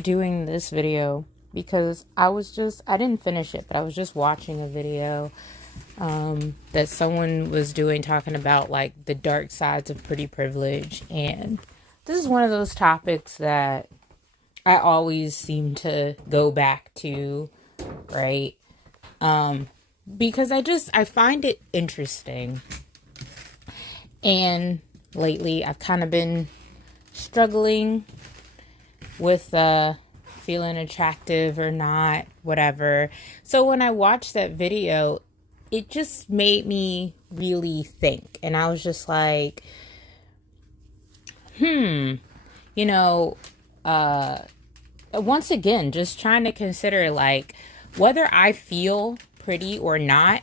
doing this video because I didn't finish it, but I was just watching a video that someone was doing talking about like the dark sides of pretty privilege. And this is one of those topics that I always seem to go back to, right? Because I find it interesting. And lately I've kind of been struggling with feeling attractive or not, whatever. So when I watched that video, it just made me really think. And I was just like, once again, just trying to consider like whether I feel pretty or not,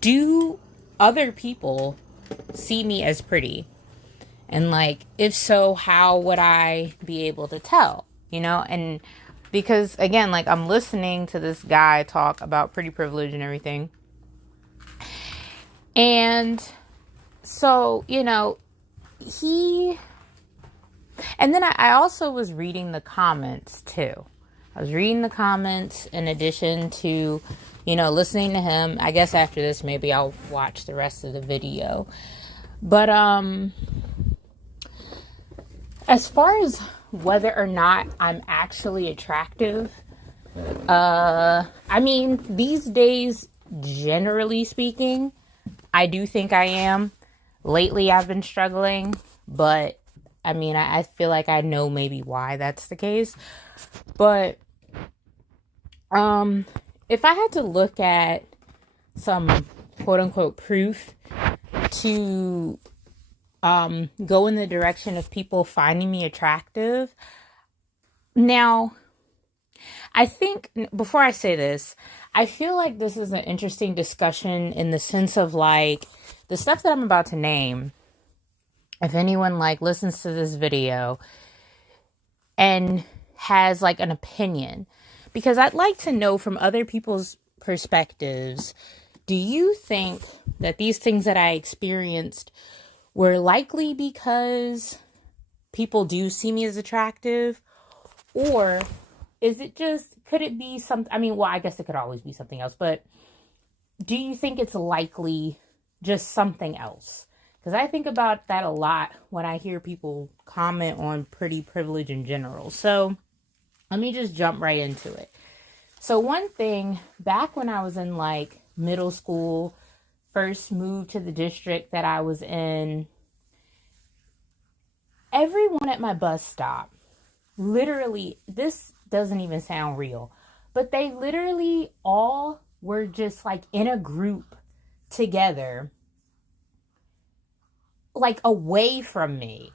do other people see me as pretty? And like, if so, how would I be able to tell, And because again, like I'm listening to this guy talk about pretty privilege and everything. And so, and then I also was reading the comments too. I was reading the comments in addition to, listening to him. I guess after this, maybe I'll watch the rest of the video. But, as far as whether or not I'm actually attractive, these days, generally speaking, I do think I am. Lately, I've been struggling, but I feel like I know maybe why that's the case. But, if I had to look at some quote unquote proof to go in the direction of people finding me attractive. Now, I think before I say this, I feel like this is an interesting discussion in the sense of like the stuff that I'm about to name. If anyone like listens to this video and has like an opinion, because I'd like to know from other people's perspectives, do you think that these things that I experienced were likely because people do see me as attractive? Or is it just, could it be something, I guess it could always be something else, but do you think it's likely just something else? Because I think about that a lot when I hear people comment on pretty privilege in general. So let me just jump right into it. So one thing, back when I was in like middle school, first moved to the district that I was in, everyone at my bus stop, literally, this doesn't even sound real, but they literally all were just like in a group together, like away from me.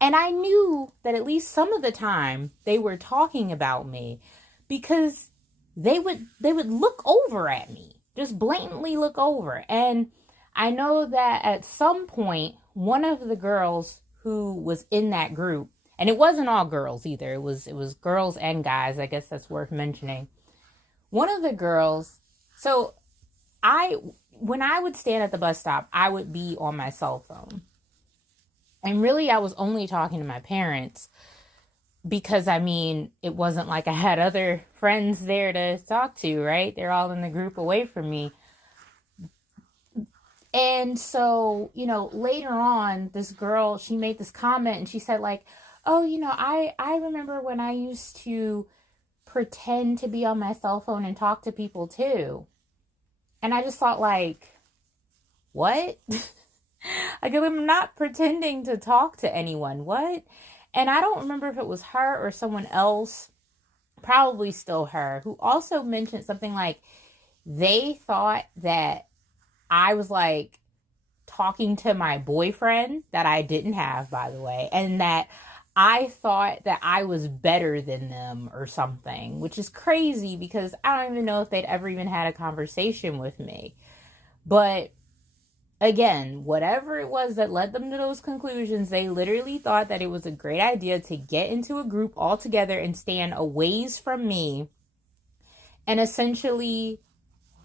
And I knew that at least some of the time they were talking about me because they would look over at me. Just blatantly look over. And I know that at some point, one of the girls who was in that group, and it wasn't all girls either, it was girls and guys, I guess that's worth mentioning. One of the girls, so when I would stand at the bus stop, I would be on my cell phone. And really, I was only talking to my parents because, it wasn't like I had other friends there to talk to, right? They're all in the group away from me. And so, later on, this girl, she made this comment and she said like, oh, I remember when I used to pretend to be on my cell phone and talk to people too. And I just thought like, what? Like, I'm not pretending to talk to anyone. What? And I don't remember if it was her or someone else, probably still her, who also mentioned something like they thought that I was like talking to my boyfriend that I didn't have, by the way, and that I thought that I was better than them or something, which is crazy because I don't even know if they'd ever even had a conversation with me. But again, whatever it was that led them to those conclusions, they literally thought that it was a great idea to get into a group all together and stand a ways from me and essentially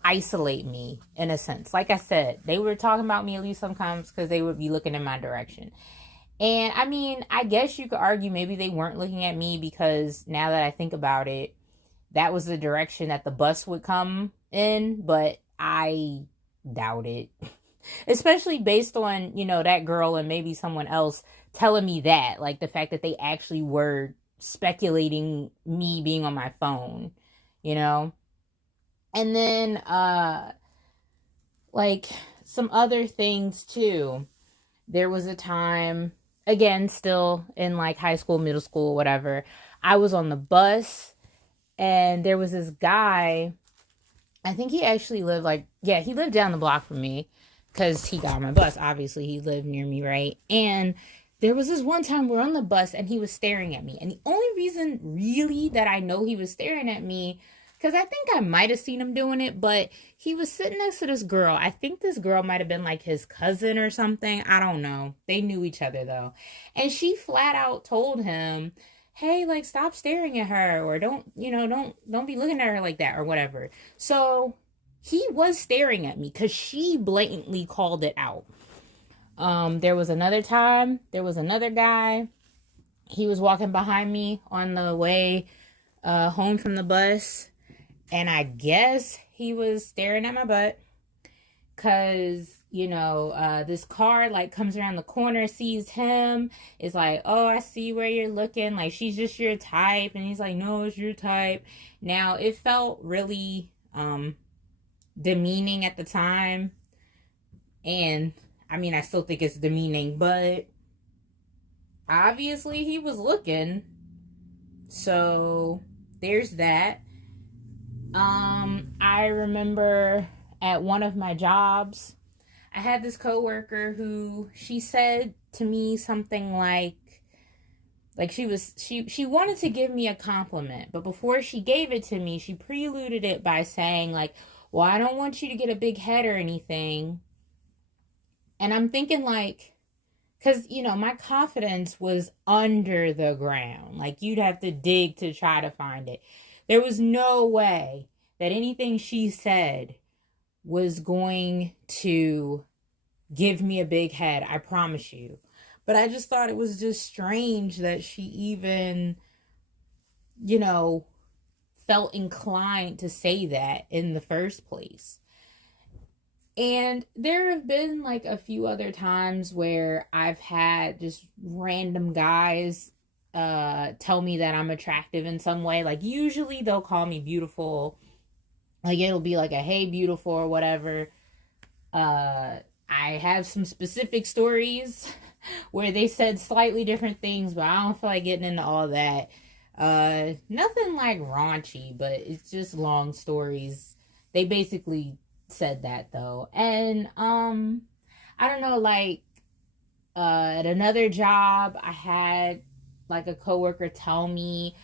isolate me in a sense. Like I said, they were talking about me at least sometimes because they would be looking in my direction. And I mean, I guess you could argue maybe they weren't looking at me because now that I think about it, that was the direction that the bus would come in, but I doubt it. Especially based on, that girl and maybe someone else telling me that, like the fact that they actually were speculating me being on my phone, you know? And then like some other things too. There was a time, again, still in like high school, middle school, whatever. I was on the bus and there was this guy. I think he actually lived he lived down the block from me because he got on my bus. Obviously, he lived near me, right? And there was this one time we're on the bus and he was staring at me. And the only reason really that I know he was staring at me, because I think I might have seen him doing it, but he was sitting next to this girl. I think this girl might have been like his cousin or something. I don't know. They knew each other though. And she flat out told him, hey, like, stop staring at her, or don't be looking at her like that, or whatever. So he was staring at me because she blatantly called it out. There was another time, there was another guy. He was walking behind me on the way home from the bus, and I guess he was staring at my butt because this car like comes around the corner, sees him, is like, oh, I see where you're looking, like she's just your type. And he's like, no, it's your type. Now it felt really demeaning at the time, and I mean, I still think it's demeaning, but obviously he was looking, so there's that. I remember at one of my jobs, I had this coworker who, she said to me something like she wanted to give me a compliment, but before she gave it to me, she preluded it by saying like, well, I don't want you to get a big head or anything. And I'm thinking like, because, my confidence was under the ground. Like, you'd have to dig to try to find it. There was no way that anything she said was going to give me a big head. I promise you. But I just thought it was just strange that she even, felt inclined to say that in the first place. And there have been like a few other times where I've had just random guys tell me that I'm attractive in some way. Like, usually they'll call me beautiful. Like, it'll be like a hey beautiful or whatever. I have some specific stories where they said slightly different things, but I don't feel like getting into all that. Nothing like raunchy, but it's just long stories. They basically said that though. And I don't know, like at another job, I had like a coworker tell me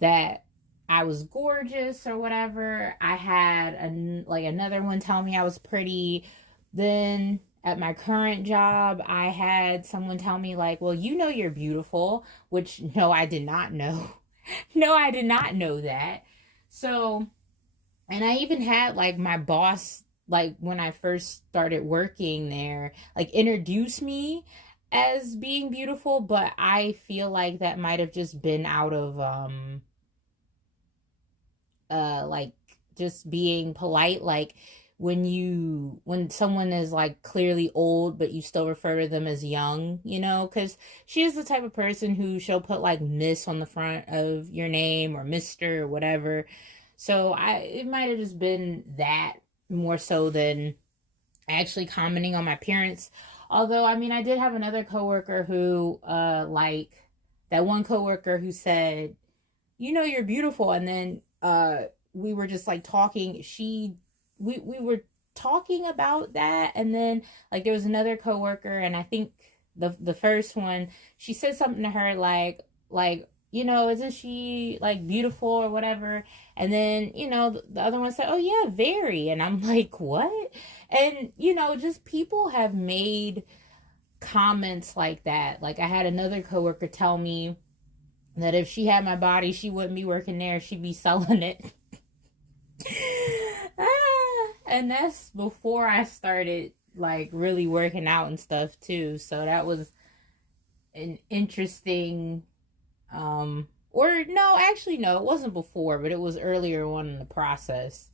that I was gorgeous or whatever. I had another one tell me I was pretty. Then at my current job, I had someone tell me like, well, you're beautiful, which no, I did not know. No, I did not know that. So, and I even had like my boss, like when I first started working there, like introduce me as being beautiful, but I feel like that might have just been out of like just being polite. Like when someone is like clearly old but you still refer to them as young, because she is the type of person who she'll put like miss on the front of your name or mister or whatever. So it might have just been that more so than actually commenting on my appearance. Although, I mean, I did have another coworker who, like, that one coworker who said, you're beautiful. And then we were just, like, talking. We were talking about that. And then, like, there was another coworker, and I think the first one, she said something to her, like, isn't she, like, beautiful or whatever? And then, the other one said, oh, yeah, very. And I'm like, what? And, just people have made comments like that. Like, I had another coworker tell me that if she had my body, she wouldn't be working there. She'd be selling it. And that's before I started, like, really working out and stuff, too. So that was an interesting, or no, actually, no, it wasn't before, but it was earlier on in the process.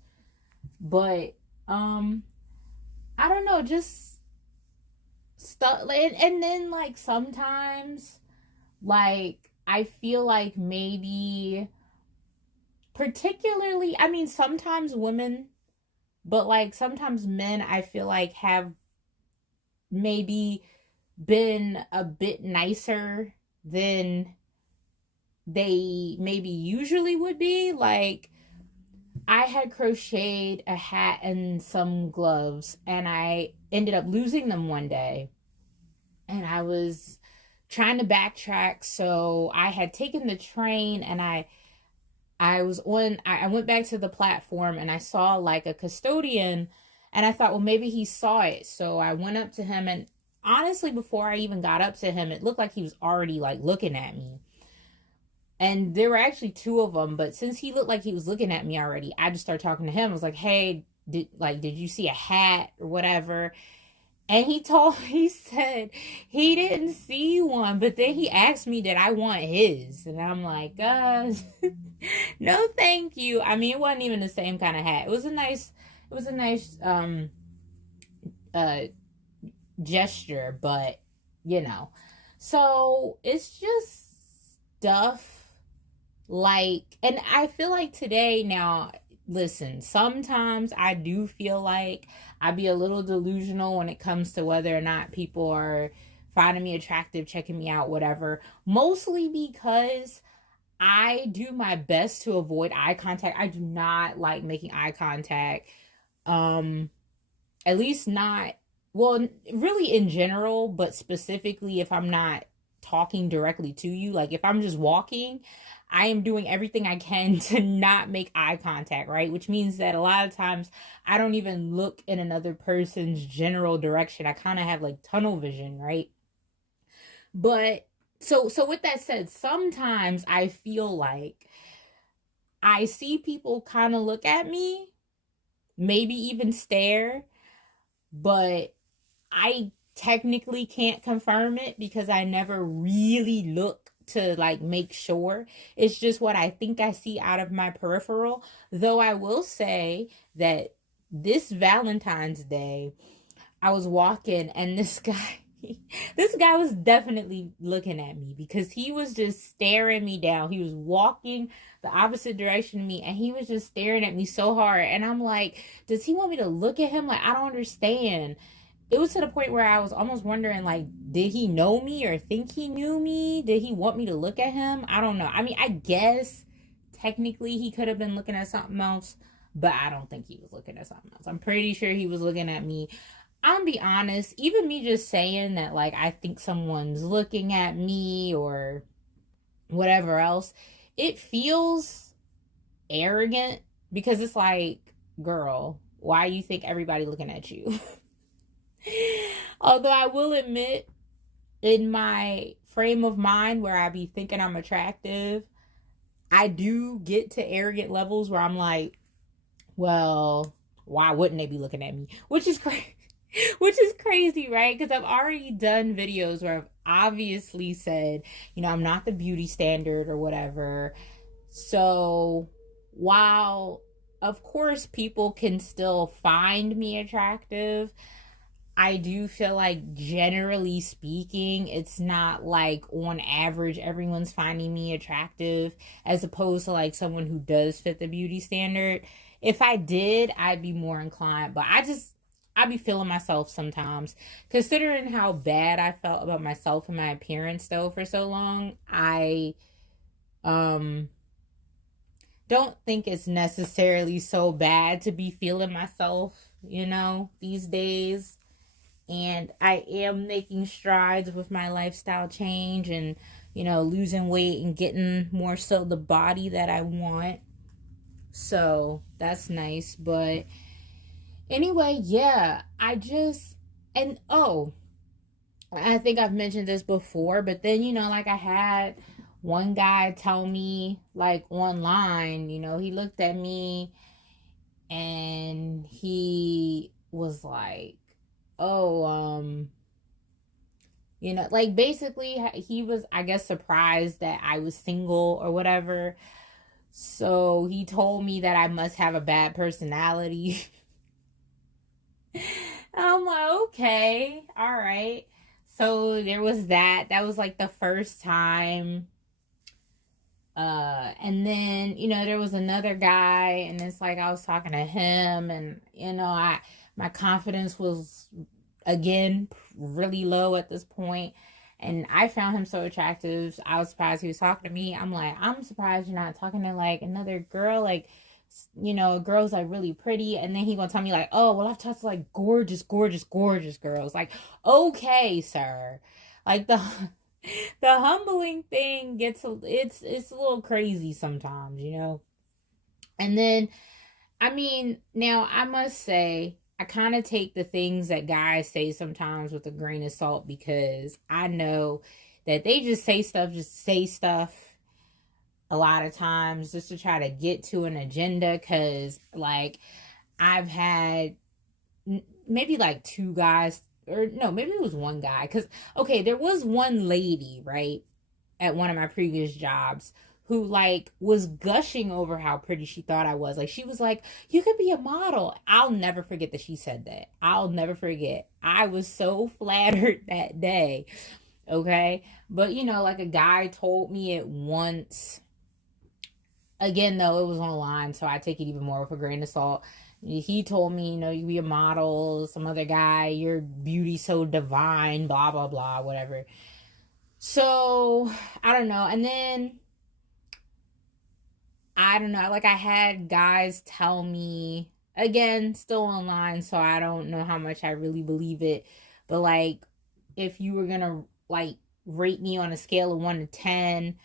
But, I don't know, just stuff. And then, like, sometimes, like, I feel like maybe, particularly, I mean, sometimes women, but like sometimes men, I feel like have maybe been a bit nicer than they maybe usually would be. Like, I had crocheted a hat and some gloves, and I ended up losing them one day. And I was trying to backtrack, so I had taken the train, and I went back to the platform, and I saw like a custodian, and I thought, well, maybe he saw it. So I went up to him, and honestly, before I even got up to him, it looked like he was already like looking at me. And there were actually two of them, but since he looked like he was looking at me already, I just started talking to him. I was like, "Hey, did you see a hat or whatever?" And he said he didn't see one, but then he asked me did I want his. And I'm like, no, thank you. I mean, it wasn't even the same kind of hat. It was a nice, uh, gesture, but you know, so it's just stuff like, and I feel like today now, listen, sometimes I do feel like I be a little delusional when it comes to whether or not people are finding me attractive, checking me out, whatever. Mostly because I do my best to avoid eye contact. I do not like making eye contact. Um, at least not, well, really in general, but specifically if I'm not talking directly to you. Like if I'm just walking, I am doing everything I can to not make eye contact, right? Which means that a lot of times I don't even look in another person's general direction. I kind of have like tunnel vision, right? But so with that said, sometimes I feel like I see people kind of look at me, maybe even stare, but I technically can't confirm it because I never really look to like make sure. It's just what I think I see out of my peripheral. Though I will say that this Valentine's Day, I was walking and this guy this guy was definitely looking at me because he was just staring me down. He was walking the opposite direction of me and he was just staring at me so hard. And I'm like, does he want me to look at him? Like, I don't understand. It was to the point where I was almost wondering, like, did he know me or think he knew me? Did he want me to look at him? I don't know. I mean, I guess technically he could have been looking at something else, but I don't think he was looking at something else. I'm pretty sure he was looking at me. I'll be honest, even me just saying that, like, I think someone's looking at me or whatever else, it feels arrogant because it's like, girl, why you think everybody looking at you? Although I will admit, in my frame of mind where I be thinking I'm attractive, I do get to arrogant levels where I'm like, well, why wouldn't they be looking at me? Which is crazy. Which is crazy, right? Because I've already done videos where I've obviously said, you know, I'm not the beauty standard or whatever. So while, of course, people can still find me attractive, I do feel like generally speaking, it's not like on average everyone's finding me attractive as opposed to like someone who does fit the beauty standard. If I did, I'd be more inclined, but I be feeling myself sometimes. Considering how bad I felt about myself and my appearance though for so long, I um don't think it's necessarily so bad to be feeling myself, you know, these days. And I am making strides with my lifestyle change and, you know, losing weight and getting more so the body that I want. So that's nice. But anyway, yeah, and oh, I think I've mentioned this before, but then, you know, like I had one guy tell me, like online, you know, he looked at me and he was like, oh, You know, like basically he was, I guess, surprised that I was single or whatever. So he told me that I must have a bad personality. I'm like, okay, all right. So there was that. That was like the first time. And then, there was another guy, and it's like I was talking to him, and my confidence was again really low at this point. And I found him so attractive. I was surprised he was talking to me. I'm like, I'm surprised you're not talking to like another girl, like, a girl's like really pretty. And then he gonna tell me like, oh, well, I've talked to like gorgeous, gorgeous, gorgeous girls. Like, okay, sir. Like the humbling thing it's a little crazy sometimes, And then, I mean, now I must say, I kind of take the things that guys say sometimes with a grain of salt, because I know that they just say stuff a lot of times just to try to get to an agenda. Because, like, I've had maybe like two guys, or no, maybe it was one guy. Because, okay, there was one lady, right, at one of my previous jobs who like was gushing over how pretty she thought I was. Like, she was like, you could be a model. I'll never forget that she said that. I'll never forget. I was so flattered that day. Okay. But like a guy told me it once. Again, though, it was online, so I take it even more with a grain of salt. He told me, you be a model. Some other guy, your beauty so divine, blah, blah, blah, whatever. So, I don't know. And then, I don't know. Like, I had guys tell me, again, still online, so I don't know how much I really believe it. But, like, if you were going to, like, rate me on a scale of 1 to 10,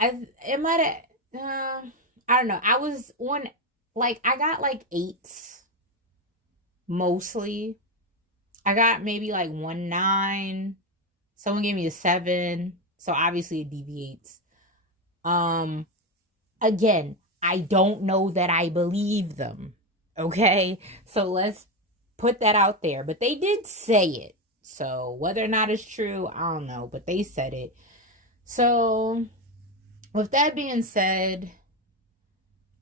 it might have, I don't know. I was on, like, I got, like, 8s, mostly. I got maybe, like, 1 9. Someone gave me a 7, so obviously it deviates. Again, I don't know that I believe them. Okay? So let's put that out there. But they did say it. So whether or not it's true, I don't know. But they said it. So with that being said,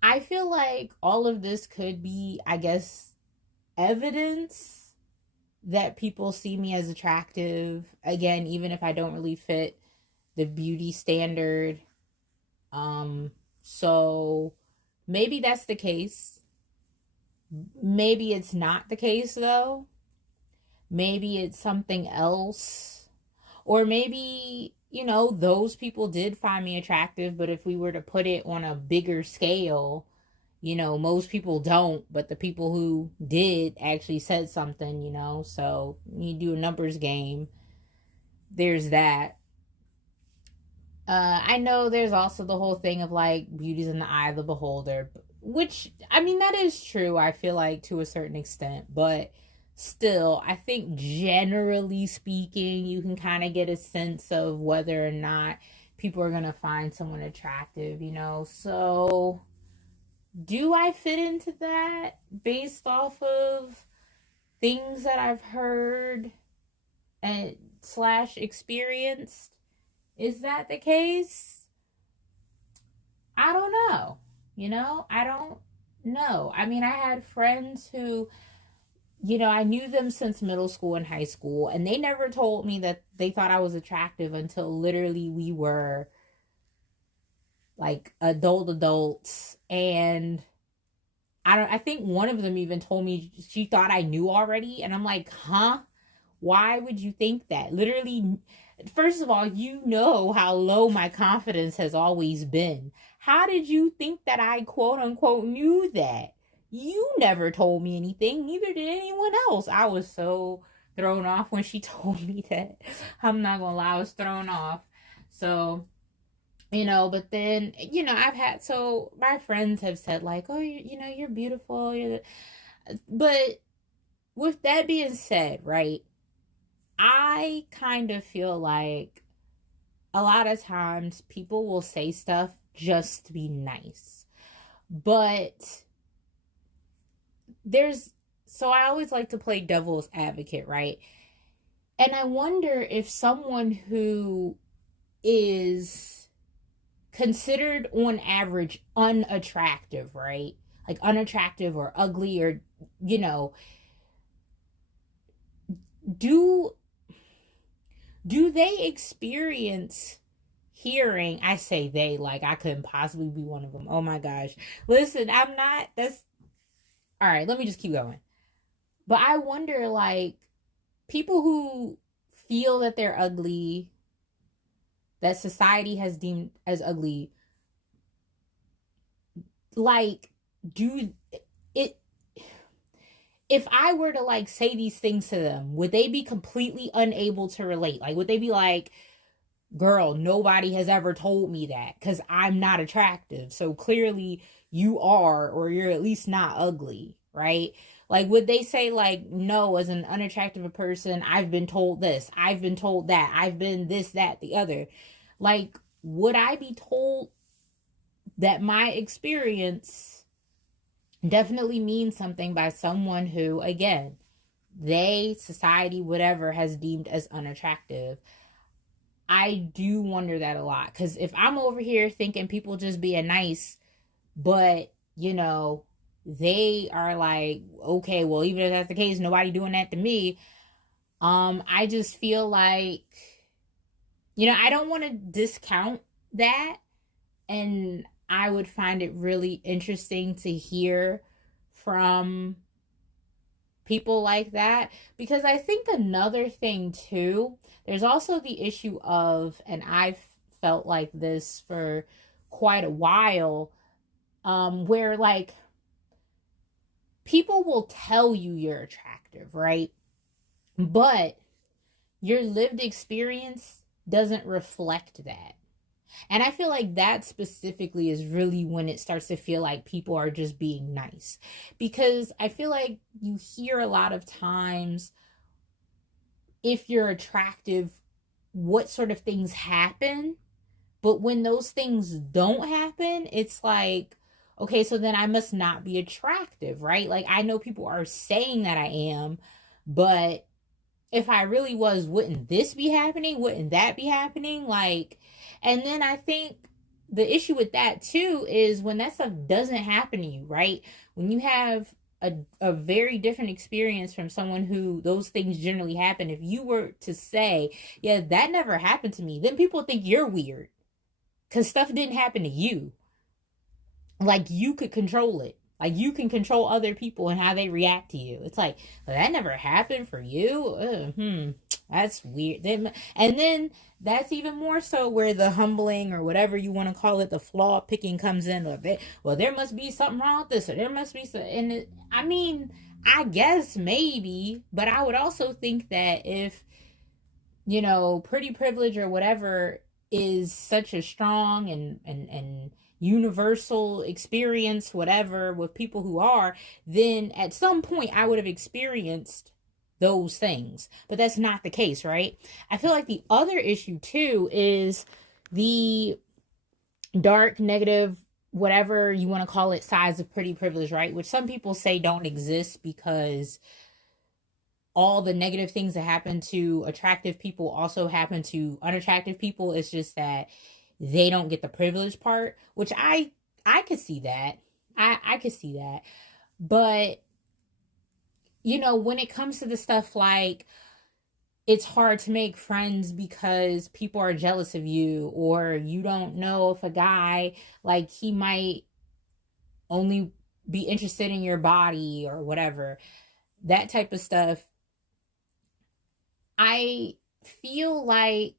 I feel like all of this could be, I guess, evidence that people see me as attractive. Again, even if I don't really fit the beauty standard. So maybe that's the case. Maybe it's not the case, though. Maybe it's something else. Or maybe, those people did find me attractive, but if we were to put it on a bigger scale, most people don't, but the people who did actually said something, so you do a numbers game. There's that. I know there's also the whole thing of like beauty's in the eye of the beholder, which, I mean, that is true, I feel like, to a certain extent, but still, I think generally speaking, you can kind of get a sense of whether or not people are going to find someone attractive, so do I fit into that based off of things that I've heard and / experienced? Is that the case? I don't know. I don't know. I mean, I had friends who, I knew them since middle school and high school, and they never told me that they thought I was attractive until literally we were like adults. And I think one of them even told me she thought I knew already, and I'm like, huh? Why would you think that? Literally, first of all, how low my confidence has always been. How did you think that I quote unquote knew that? You never told me anything, neither did anyone else. I was so thrown off when she told me that. I'm not gonna lie, I was thrown off. So, but then, so my friends have said like, oh, you're beautiful. But with that being said, right, I kind of feel like a lot of times people will say stuff just to be nice. But so I always like to play devil's advocate, right? And I wonder if someone who is considered on average unattractive, right? Like unattractive or ugly or, you know, do they experience hearing, I say they, like I couldn't possibly be one of them. Oh my gosh. Listen, I'm not, that's, all right, let me just keep going. But I wonder, like, people who feel that they're ugly, that society has deemed as ugly, like, do it, if I were to like say these things to them, would they be completely unable to relate? Like, would they be like, girl, nobody has ever told me that because I'm not attractive. So clearly you are, or you're at least not ugly, right? Like, would they say, like, no, as an unattractive person, I've been told this, I've been told that, I've been this, that, the other? Like, would I be told that my experience definitely means something by someone who, again, they, society, whatever, has deemed as unattractive? I do wonder that a lot. Because if I'm over here thinking people just being nice, but, you know, they are like, okay, well, even if that's the case, nobody doing that to me. I just feel like, you know, I don't want to discount that. And I would find it really interesting to hear from people like that, because I think another thing too, there's also the issue of, and I've felt like this for quite a while, where like people will tell you you're attractive, right? But your lived experience doesn't reflect that. And I feel like that specifically is really when it starts to feel like people are just being nice. Because I feel like you hear a lot of times, if you're attractive, what sort of things happen. But when those things don't happen, it's like, okay, so then I must not be attractive, right? Like, I know people are saying that I am, but if I really was, wouldn't this be happening? Wouldn't that be happening? Like, and then I think the issue with that too is when that stuff doesn't happen to you, right? When you have a very different experience from someone who those things generally happen, if you were to say, yeah, that never happened to me, then people think you're weird because stuff didn't happen to you. Like, you could control it. Like, you can control other people and how they react to you. It's like, well, that never happened for you. That's weird. And then that's even more so where the humbling, or whatever you want to call it, the flaw picking comes in. Well, there must be something wrong with this, or there must be some. And I mean, I guess maybe, but I would also think that if, you know, pretty privilege or whatever is such a strong and universal experience, whatever, with people who are, then at some point I would have experienced those things. But that's not the case, right? I feel like the other issue too is the dark, negative, whatever you want to call it, sides of pretty privilege, right? Which some people say don't exist because all the negative things that happen to attractive people also happen to unattractive people. It's just that they don't get the privilege part, which I could see that. I could see that. But, you know, when it comes to the stuff like, it's hard to make friends because people are jealous of you, or you don't know if a guy, like, he might only be interested in your body or whatever, that type of stuff, I feel like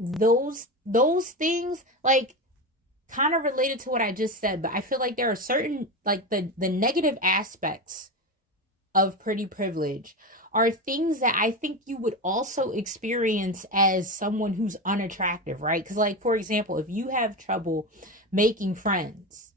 those things, like, kind of related to what I just said, but I feel like there are certain, like, the negative aspects of pretty privilege are things that I think you would also experience as someone who's unattractive, right? Because, like, for example, if you have trouble making friends,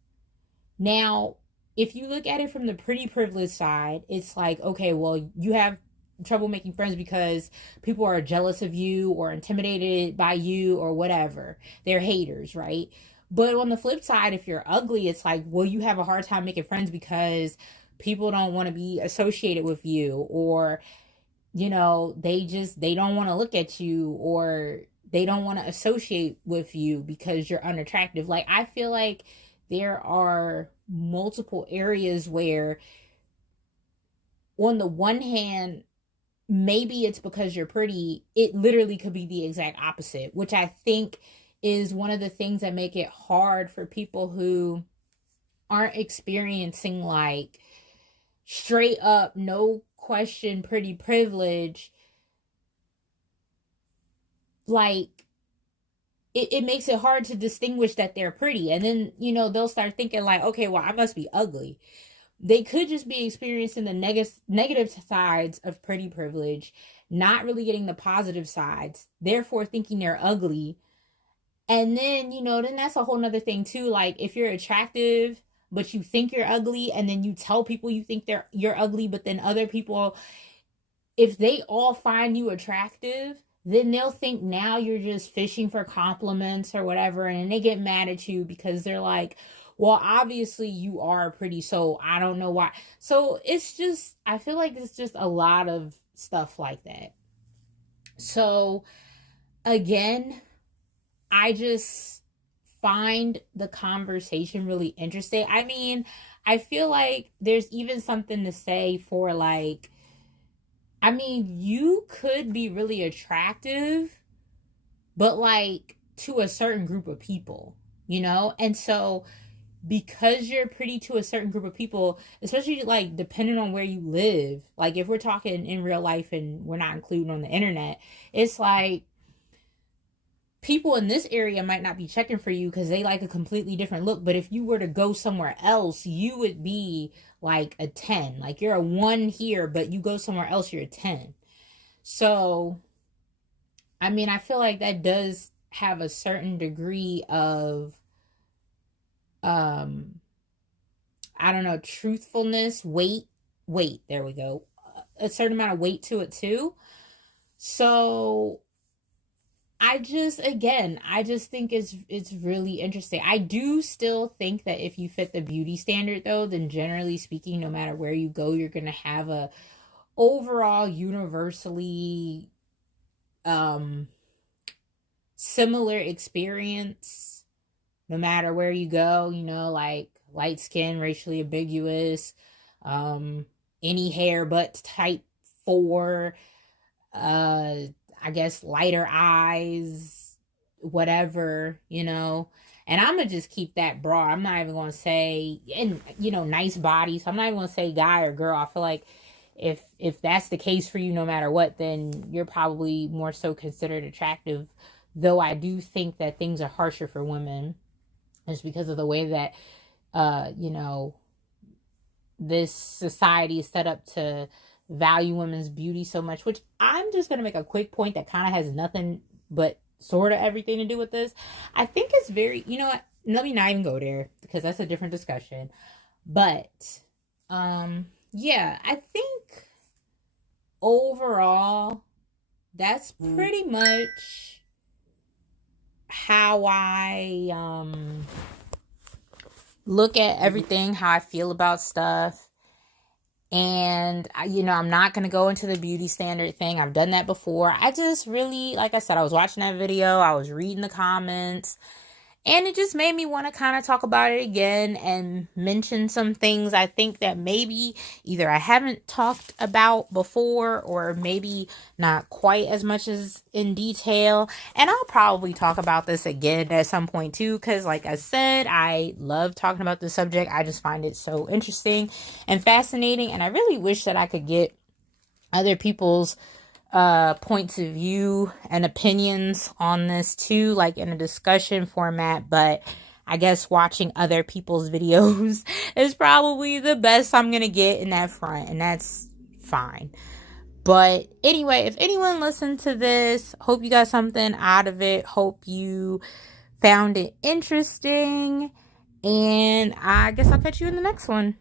now, if you look at it from the pretty privilege side, it's like, okay, well, you have trouble making friends because people are jealous of you or intimidated by you or whatever. They're haters, right? But on the flip side, if you're ugly, it's like, well, you have a hard time making friends because people don't want to be associated with you, or they don't want to look at you, or they don't want to associate with you because you're unattractive. Like, I feel like there are multiple areas where, on the one hand, maybe it's because you're pretty. It literally could be the exact opposite, which I think is one of the things that make it hard for people who aren't experiencing, like, straight up, no question, pretty privilege. Like, it makes it hard to distinguish that they're pretty. And then, they'll start thinking like, okay, well, I must be ugly. They could just be experiencing the negative sides of pretty privilege, not really getting the positive sides, therefore thinking they're ugly. And then, then that's a whole nother thing too. Like, if you're attractive, but you think you're ugly, and then you tell people you think you're ugly, but then other people, if they all find you attractive, then they'll think now you're just fishing for compliments or whatever, and they get mad at you because they're like, well, obviously you are pretty, so I don't know why. So it's just, I feel like it's just a lot of stuff like that. So again, I just find the conversation really interesting. I mean, I feel like there's even something to say for, like, I mean, you could be really attractive, but, like, to a certain group of people, And so, because you're pretty to a certain group of people, especially, like, depending on where you live, like, if we're talking in real life and we're not including on the internet, it's like, people in this area might not be checking for you because they like a completely different look. But if you were to go somewhere else, you would be like a 10. Like, you're a 1 here, but you go somewhere else, you're a 10. So, I mean, I feel like that does have a certain degree of, I don't know, truthfulness, weight, there we go. A certain amount of weight to it too. So, I just think it's really interesting. I do still think that if you fit the beauty standard, though, then generally speaking, no matter where you go, you're going to have a overall universally similar experience no matter where you go, like light skin, racially ambiguous, any hair but type 4, I guess lighter eyes, whatever, And I'm going to just keep that broad. I'm not even going to say, and, nice body. So I'm not even going to say guy or girl. I feel like if that's the case for you, no matter what, then you're probably more so considered attractive. Though I do think that things are harsher for women. It's because of the way that, this society is set up to value women's beauty so much, which I'm just going to make a quick point that kind of has nothing but sort of everything to do with this. I think it's very, what, let me not even go there because that's a different discussion. But, yeah, I think overall, that's pretty much how I, look at everything, how I feel about stuff. And, I'm not going to go into the beauty standard thing. I've done that before. I just really, like I said, I was watching that video. I was reading the comments. And it just made me want to kind of talk about it again and mention some things I think that maybe either I haven't talked about before or maybe not quite as much as in detail. And I'll probably talk about this again at some point too, because like I said, I love talking about this subject. I just find it so interesting and fascinating. And I really wish that I could get other people's points of view and opinions on this too, like in a discussion format, but I guess watching other people's videos is probably the best I'm gonna get in that front, and that's fine. But anyway, if anyone listened to this, hope you got something out of it, hope you found it interesting, and I guess I'll catch you in the next one.